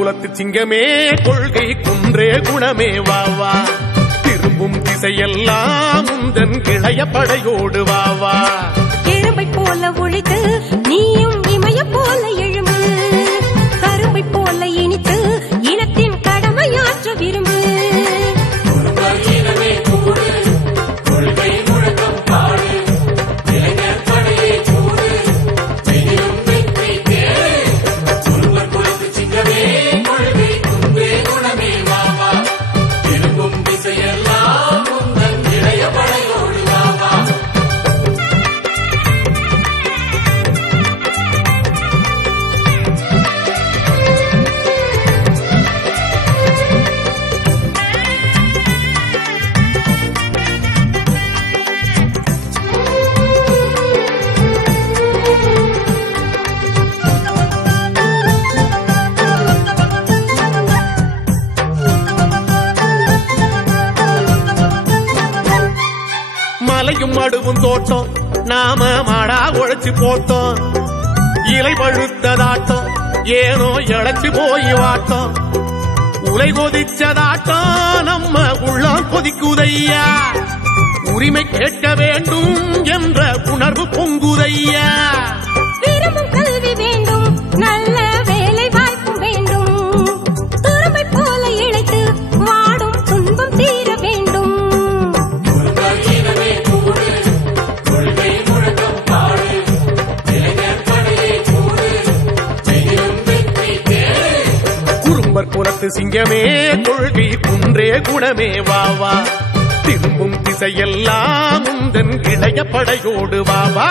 குலத்து சிங்கமே கொள்கை குன்றே குணமே வாவா திரும்பும் திசையெல்லாம் உந்தன் இளைய படையோடு வாவா எறும்பை போல உழைத்து நீயும் இமய போல எழும்பு கரும்பை போல இனித்து இனத்தின் கடமையாற்ற விரும்பு மலையும் மடுவும் தோட்டம் நாம மாடா உழைச்சு போட்டோம் இலை பழுத்ததாட்டம் ஏனோ இழைச்சு போய் வாட்டம் உலை கொதிச்சதாட்டம் நம்ம உள்ளம் கொதிக்குதையா உரிமை கேட்க வேண்டும் என்ற உணர்வு பொங்குதையா விரும்பும் கல்வி வேண்டும் நல்ல வேலை வாய்ப்பு வேண்டும் துரும்பை போல இழைத்து வாடும் துன்பம் தீர வேண்டும் குலத்து சிங்கமே கொள்கை குன்றே குணமே வாவா திரும்பும் திசையெல்லாம் உந்தன் இளைய படையோடு வாவா